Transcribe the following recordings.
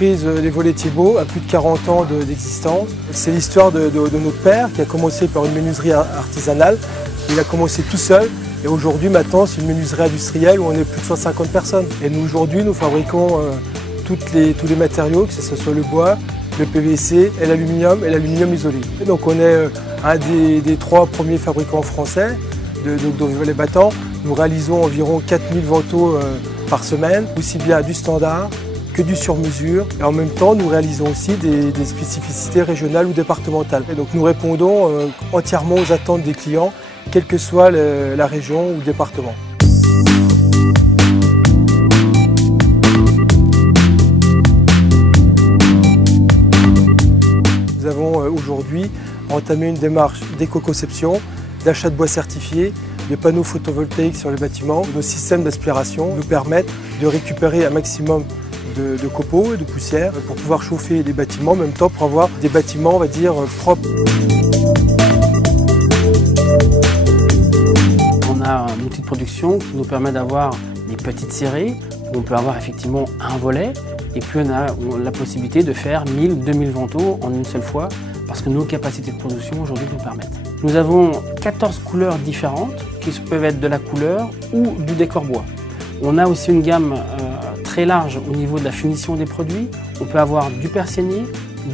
L'entreprise Les Volets Thiebaud a plus de 40 ans d'existence. C'est l'histoire de notre père qui a commencé par une menuiserie artisanale. Il a commencé tout seul et aujourd'hui, maintenant, c'est une menuiserie industrielle où on est plus de 150 personnes. Et nous, aujourd'hui, nous fabriquons tous les matériaux, que ce soit le bois, le PVC et l'aluminium isolé. Et donc on est un des 3 premiers fabricants français de volets battants. Nous réalisons environ 4000 vantaux par semaine, aussi bien du standard que du sur-mesure. Et en même temps, nous réalisons aussi des spécificités régionales ou départementales. Et donc nous répondons entièrement aux attentes des clients, quelle que soit la région ou le département. Nous avons aujourd'hui entamé une démarche d'éco-conception, d'achat de bois certifié, de panneaux photovoltaïques sur les bâtiments. Nos systèmes d'aspiration nous permettent de récupérer un maximum de copeaux et de poussière pour pouvoir chauffer les bâtiments, en même temps pour avoir des bâtiments, on va dire, propres. On a un outil de production qui nous permet d'avoir des petites séries, où on peut avoir effectivement un volet, et puis on a la possibilité de faire 1000-2000 vantaux en une seule fois, parce que nos capacités de production aujourd'hui nous permettent. Nous avons 14 couleurs différentes, qui peuvent être de la couleur ou du décor bois. On a aussi une gamme très large au niveau de la finition des produits. On peut avoir du persienné,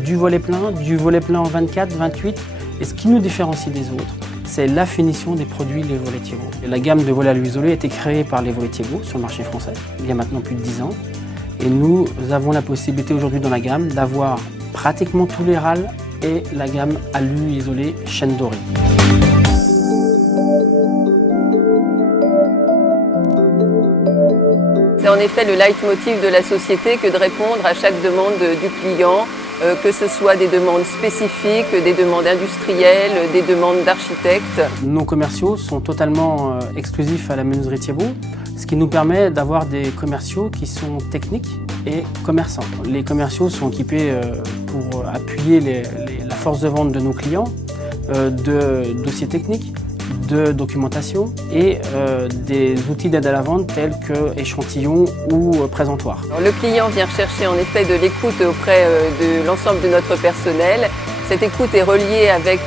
du volet plein en 24, 28. Et ce qui nous différencie des autres, c'est la finition des produits Les Volets Thiebaud. La gamme de volets à l'huile isolée a été créée par Les Volets Thiebaud sur le marché français, il y a maintenant plus de 10 ans. Et nous avons la possibilité aujourd'hui dans la gamme d'avoir pratiquement tous les râles et la gamme à l'huile isolée Chêne Doré. C'est en effet le leitmotiv de la société que de répondre à chaque demande du client, que ce soit des demandes spécifiques, des demandes industrielles, des demandes d'architectes. Nos commerciaux sont totalement exclusifs à la menuiserie Thiebaud, ce qui nous permet d'avoir des commerciaux qui sont techniques et commerçants. Les commerciaux sont équipés pour appuyer la force de vente de nos clients, de dossiers techniques, de documentation et des outils d'aide à la vente tels que échantillons ou présentoirs. Alors, le client vient chercher en effet de l'écoute auprès de l'ensemble de notre personnel. Cette écoute est reliée avec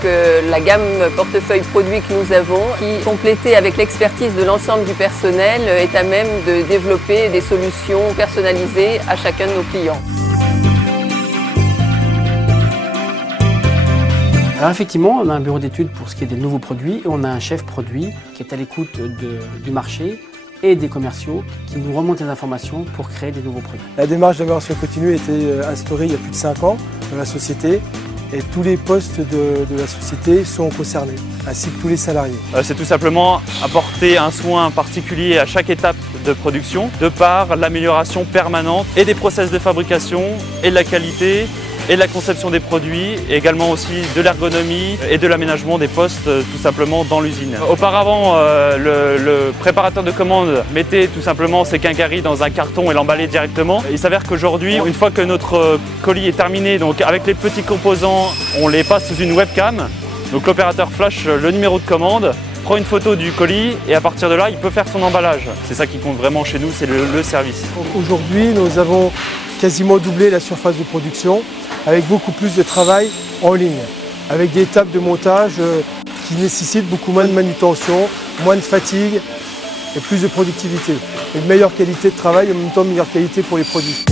la gamme portefeuille produits que nous avons, qui, complétée avec l'expertise de l'ensemble du personnel, est à même de développer des solutions personnalisées à chacun de nos clients. Alors effectivement, on a un bureau d'études pour ce qui est des nouveaux produits et on a un chef produit qui est à l'écoute du marché et des commerciaux qui nous remontent les informations pour créer des nouveaux produits. La démarche d'amélioration continue a été instaurée il y a plus de 5 ans dans la société et tous les postes de la société sont concernés, ainsi que tous les salariés. C'est tout simplement apporter un soin particulier à chaque étape de production de par l'amélioration permanente et des process de fabrication et de la qualité et de la conception des produits, et également aussi de l'ergonomie et de l'aménagement des postes tout simplement dans l'usine. Auparavant, le préparateur de commande mettait tout simplement ses quincailleries dans un carton et l'emballait directement. Il s'avère qu'aujourd'hui, une fois que notre colis est terminé, donc avec les petits composants, on les passe sous une webcam. Donc l'opérateur flash le numéro de commande, prend une photo du colis et à partir de là, il peut faire son emballage. C'est ça qui compte vraiment chez nous, c'est le service. Aujourd'hui, nous avons quasiment doublé la surface de production avec beaucoup plus de travail en ligne, avec des étapes de montage qui nécessitent beaucoup moins de manutention, moins de fatigue et plus de productivité. Et une meilleure qualité de travail et en même temps une meilleure qualité pour les produits.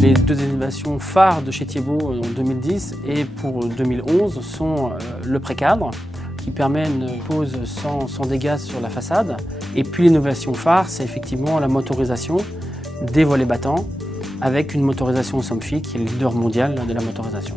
Les 2 innovations phares de chez Thiebaud en 2010 et pour 2011 sont le précadre, qui permet une pose sans dégâts sur la façade. Et puis l'innovation phare, c'est effectivement la motorisation des volets battants avec une motorisation Somfy qui est le leader mondial de la motorisation.